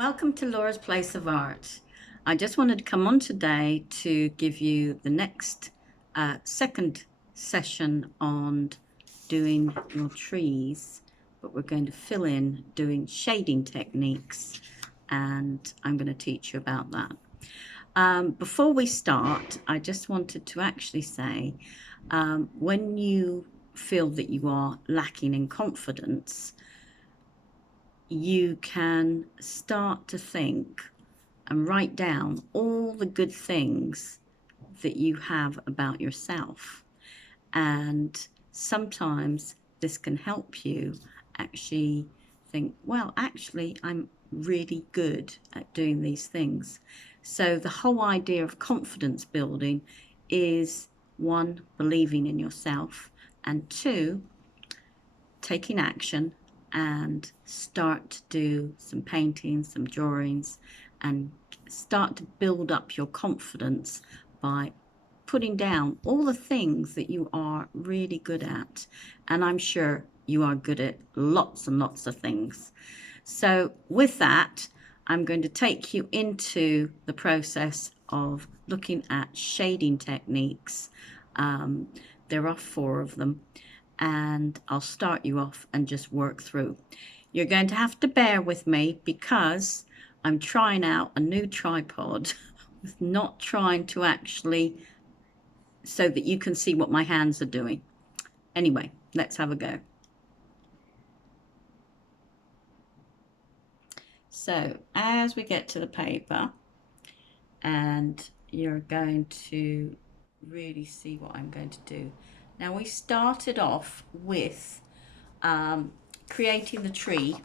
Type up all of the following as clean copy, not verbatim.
Welcome to Laura's Place of Art. I just wanted to come on today to give you the next second session on doing your trees, but we're going to fill in doing shading techniques, and I'm going to teach you about that. Before we start, I just wanted to actually say, when you feel that you are lacking in confidence, you can start to think and write down all the good things that you have about yourself. And sometimes this can help you actually think, well, actually, I'm really good at doing these things. So the whole idea of confidence building is one, believing in yourself, and two, taking action and start to do some painting, some drawings, and start to build up your confidence by putting down all the things that you are really good at. And I'm sure you are good at lots and lots of things. So with that, I'm going to take you into the process of looking at shading techniques. There are 4 of them, and I'll start you off and just work through. You're going to have to bear with me because I'm trying out a new tripod with not trying to actually so that you can see what my hands are doing. Anyway, let's have a go. So as we get to the paper, and you're going to really see what I'm going to do. Now we started off with creating the tree,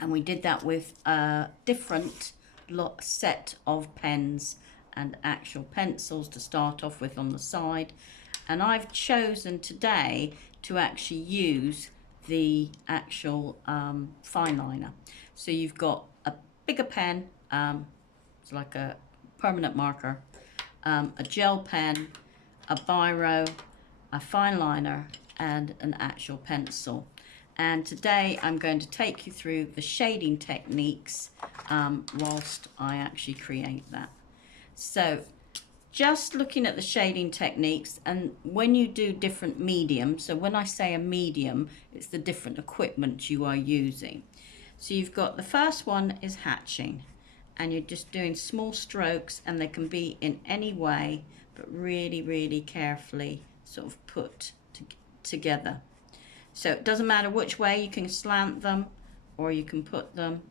and we did that with a different set of pens and actual pencils to start off with on the side. And I've chosen today to actually use the actual fine liner. So you've got a bigger pen, it's like a permanent marker, a gel pen, a biro, a fine liner, and an actual pencil. And today I'm going to take you through the shading techniques whilst I actually create that. So just looking at the shading techniques, and when you do different mediums, so when I say a medium, it's the different equipment you are using. So you've got the first one is hatching, and you're just doing small strokes, and they can be in any way, but really, really carefully sort of put together. So it doesn't matter which way, you can slant them or you can put them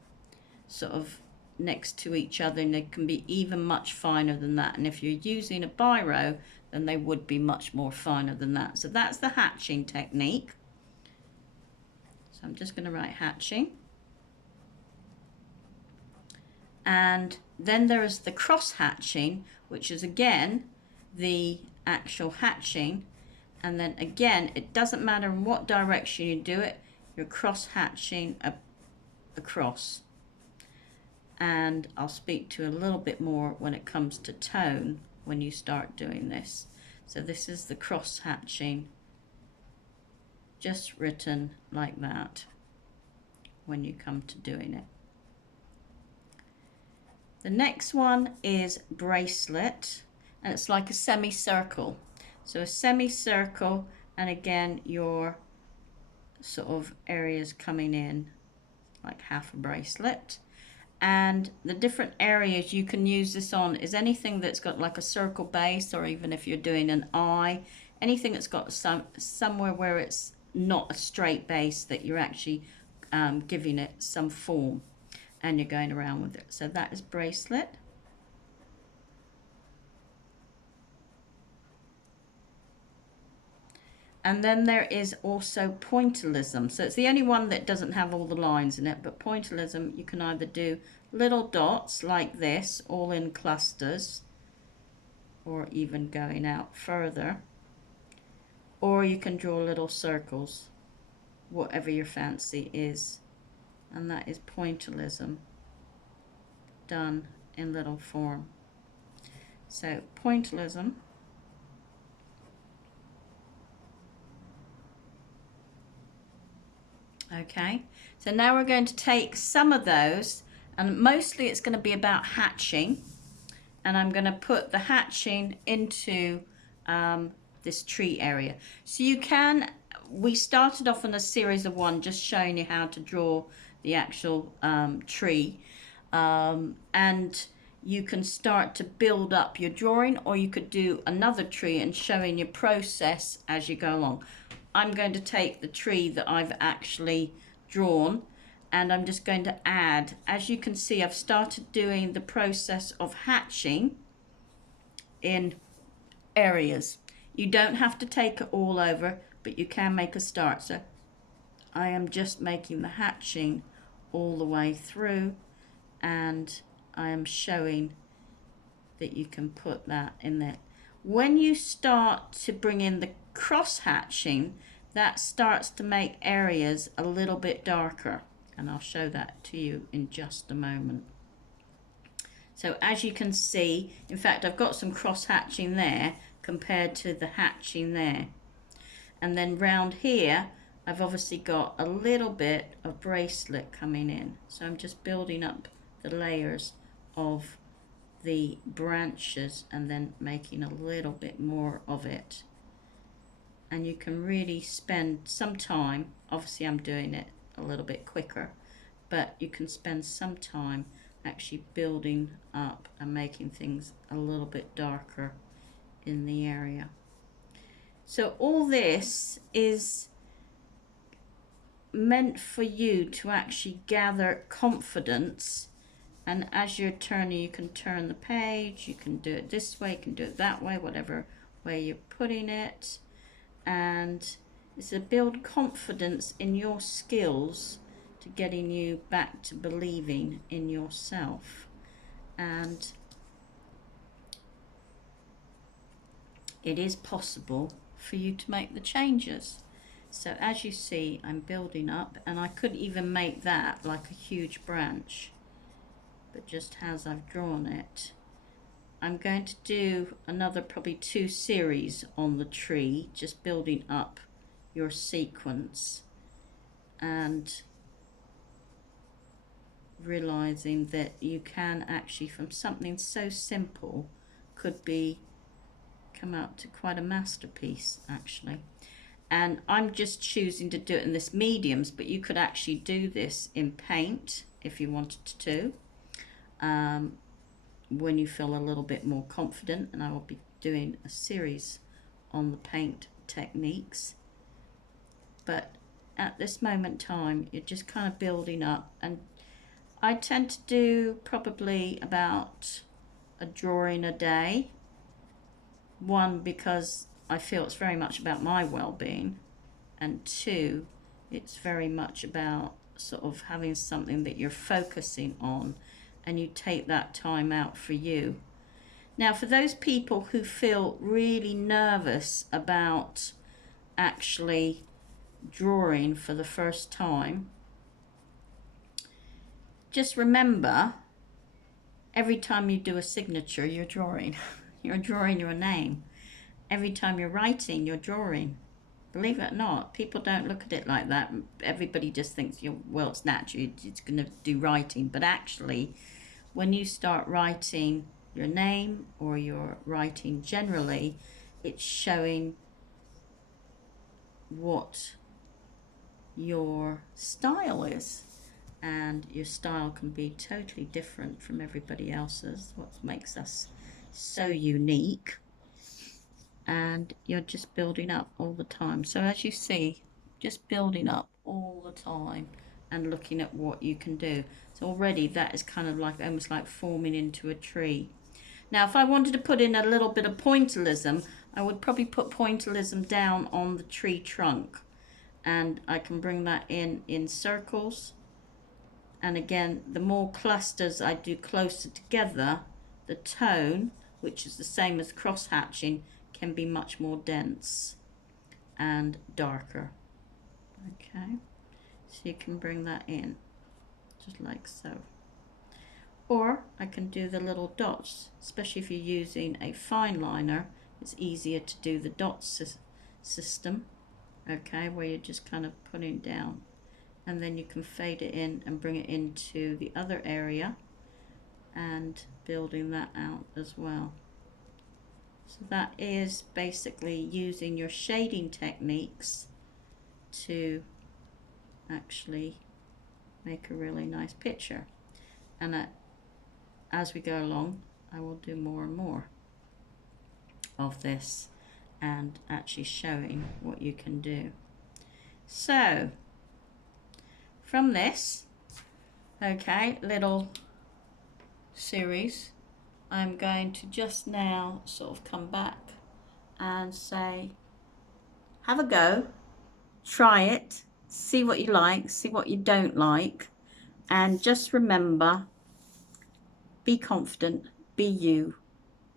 sort of next to each other, and they can be even much finer than that. And if you're using a biro, then they would be much more finer than that. So that's the hatching technique. So I'm just going to write hatching. And then there is the cross hatching, which is again the actual hatching. And then again, it doesn't matter in what direction you do it, you're cross hatching across. And I'll speak to a little bit more when it comes to tone when you start doing this. So this is the cross hatching, just written like that when you come to doing it. The next one is bracelet, and it's like a semicircle. So a semicircle, and again your sort of areas coming in like half a bracelet. And the different areas you can use this on is anything that's got like a circle base, or even if you're doing an eye, anything that's got somewhere where it's not a straight base, that you're actually giving it some form and you're going around with it. So that is bracelet. And then there is also pointillism. So it's the only one that doesn't have all the lines in it, but pointillism, you can either do little dots like this, all in clusters, or even going out further, or you can draw little circles, whatever your fancy is. And that is pointillism done in little form. So pointillism. Okay, so now we're going to take some of those And mostly it's going to be about hatching, and I'm going to put the hatching into this tree area. So you can, we started off on a series of 1 just showing you how to draw the actual tree, and you can start to build up your drawing, or you could do another tree and showing your process as you go along. I'm going to take the tree that I've actually drawn, and I'm just going to add, as you can see, I've started doing the process of hatching in areas. You don't have to take it all over, but you can make a start. So I am just making the hatching all the way through, and I am showing that you can put that in there. When you start to bring in the cross hatching, that starts to make areas a little bit darker, and I'll show that to you in just a moment. So as you can see, in fact, I've got some cross hatching there compared to the hatching there. And then round here, I've obviously got a little bit of bracelet coming in. So I'm just building up the layers of the branches and then making a little bit more of it. And you can really spend some time, obviously I'm doing it a little bit quicker, but you can spend some time actually building up and making things a little bit darker in the area. So all this is meant for you to actually gather confidence, and as you're turning, you can turn the page, you can do it this way, you can do it that way, whatever way you're putting it, and it's to build confidence in your skills, to getting you back to believing in yourself. And it is possible for you to make the changes. So as you see, I'm building up, and I could even make that like a huge branch, but just as I've drawn it. I'm going to do another probably 2 series on the tree, just building up your sequence and realizing that you can actually, from something so simple, could be come out to quite a masterpiece actually. And I'm just choosing to do it in this mediums, but you could actually do this in paint if you wanted to, when you feel a little bit more confident, and I will be doing a series on the paint techniques. But at this moment in time, you're just kind of building up, and I tend to do probably about a drawing a day. 1, because I feel it's very much about my well-being, and 2, it's very much about sort of having something that you're focusing on, and you take that time out for you. Now, for those people who feel really nervous about actually drawing for the first time, just remember, every time you do a signature, you're drawing. You're drawing your name. Every time you're writing, you're drawing. Believe it or not, people don't look at it like that. Everybody just thinks, well, it's natural, it's going to do writing. But actually, when you start writing your name, or you're writing generally, it's showing what your style is. And your style can be totally different from everybody else's, what makes us so unique. And you're just building up all the time. So as you see, just building up all the time and looking at what you can do. So already that is kind of like almost like forming into a tree. Now, if I wanted to put in a little bit of pointillism, I would probably put pointillism down on the tree trunk, and I can bring that in circles. And again, the more clusters I do closer together, the tone, which is the same as cross hatching, can be much more dense and darker. Okay, so you can bring that in just like so. Or I can do the little dots, especially if you're using a fine liner, it's easier to do the dot system, okay, where you're just kind of putting down and then you can fade it in and bring it into the other area and building that out as well. So that is basically using your shading techniques to actually make a really nice picture. And as we go along, I will do more and more of this and actually showing what you can do. So from this, okay, little series, I'm going to just now sort of come back and say, have a go, try it, see what you like, see what you don't like, and just remember, be confident, be you.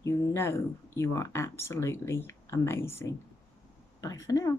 You know you are absolutely amazing. Bye for now.